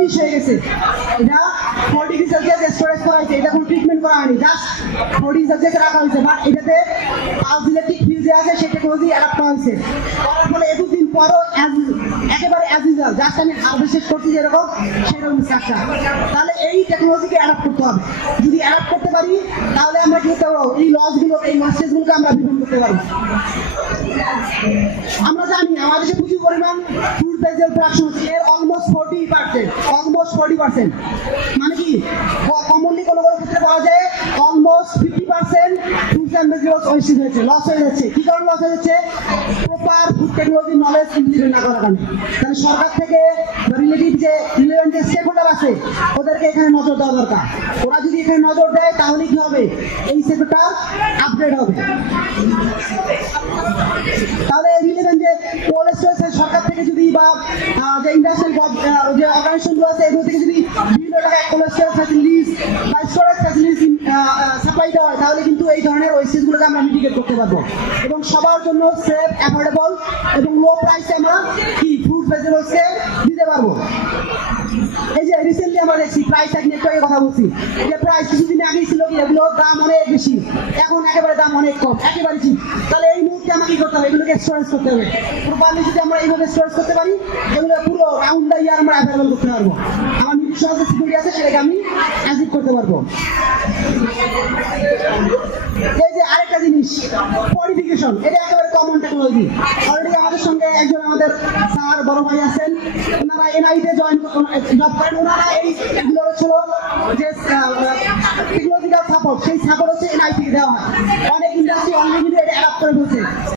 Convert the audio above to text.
Polish হয়ে গেছে, এটা 4 ডিগ্রি সেলসিয়াস স্টোরেজ করা হয়েছে, এটা কোনো ট্রিটমেন্ট করা হয়নি, জাস্ট 4 ডিগ্রি সেলসিয়াস রাখা হয়েছে, বাট এটাতে পালস ইলেকট্রিক ফিউজ যে আছে সেই টেকনোলজি অ্যাডাপ্ট করা হয়েছে। করার ফলে এতদিন পরও একেবারে অ্যাজ ইউজুয়াল, জাস্ট আমি সার্ভিস করছি যেরকম সেরকম স্ট্রাকচার। তাহলে এই টেকনোলজিকে অ্যাডাপ্ট করতে হবে। যদি অ্যাডাপ্ট করতে পারি তাহলে আমরা কি করতে পারবো, এই লসগুলো, এই লসেসগুলোকে আমরা বিপন্ন করতে পারবো। আমরা জানি আমাদের দেশে প্রচুর পরিমাণ ফুড ভেজিটেবল প্রোডাকশন হচ্ছে, এর অলমোস্ট 40%, মানে কি কমনলি কোনো কোনো ক্ষেত্রে পাওয়া যায় almost 50% foods and vegetables wastage হয়েছে, লস হয়ে যাচ্ছে। কি কারণে লস হয়ে যাচ্ছে? Proper food technology knowledge implement না করার কারণে। তাহলে সরকার থেকে রিলেটিভ যে রিলেভেন্ট যে স্টেক হোল্ডার আছে ওদেরকে এখানে নজর দেওয়া দরকার। ওরা যদি এখানে নজর দেয় তাহলে কি হবে, এই সেক্টরটা আপগ্রেড হবে। তাহলে রিলেভেন্ট যে কোল্ড স্টোরেজ সরকার থেকে যদি বা যে ইন্ডাস্ট্রিয়াল যে অর্গানাইজেশনগুলো আছে এগুলো থেকে যদি বিভিন্ন টাকায় কোল্ড স্টোরেজ ফ্যাসিলিটিস বা স্টোরেজ ফ্যাসিলিটিস সাপ্লাই দেওয়া হয় তাহলে কিন্তু এই ধরনের ওয়েস্টেজগুলোকে আমরা মিটিগেট করতে পারবো এবং সবার জন্য সেফ, অ্যাফোর্ডেবল এবং লো প্রাইসে আমরা কি ফুড ভেজিটেবলসকে দিতে পারবো। এই যে রিসেন্টলি আমরা দেখছি প্রাইস এক নিয়ে কথা বলছি, যে প্রাইস কিছুদিন আগেই ছিল কি এগুলোর দাম অনেক বেশি, এখন একেবারে দাম অনেক কম, একেবারে চিপ। তাহলে এই মুহূর্তে আমাকে কি করতে হবে, এগুলোকে স্টোরেজ করতে হবে। প্রপারলি যদি আমরা এইভাবে স্টোরেজ করতে পারি এগুলো পুরো রাউন্ড দ্য ইয়ার আমরা অ্যাভেলেবল করতে পারবো। আমার নিজস্ব যে সিকিউরিটি আছে সেটাকে আমি অ্যাচিভ করতে পারবো। এই যে আরেকটা জিনিস কোয়ালিফিকেশন, এটা একেবারে কমন টেকনোলজি। অলরেডি আমাদের সঙ্গে একজন আমাদের স্যার বড় ভাই আছেন, ওনারা এনআইতে জব করেন। ওনারা এইগুলো হচ্ছিল যে টেকনোলজিক্যাল সাপোর্ট, সেই সাপোর্ট হচ্ছে এনআই থেকে দেওয়া হয়। অনেক ইন্ডাস্ট্রি অলরেডি এটা অ্যাডাপ্ট করে বলছে।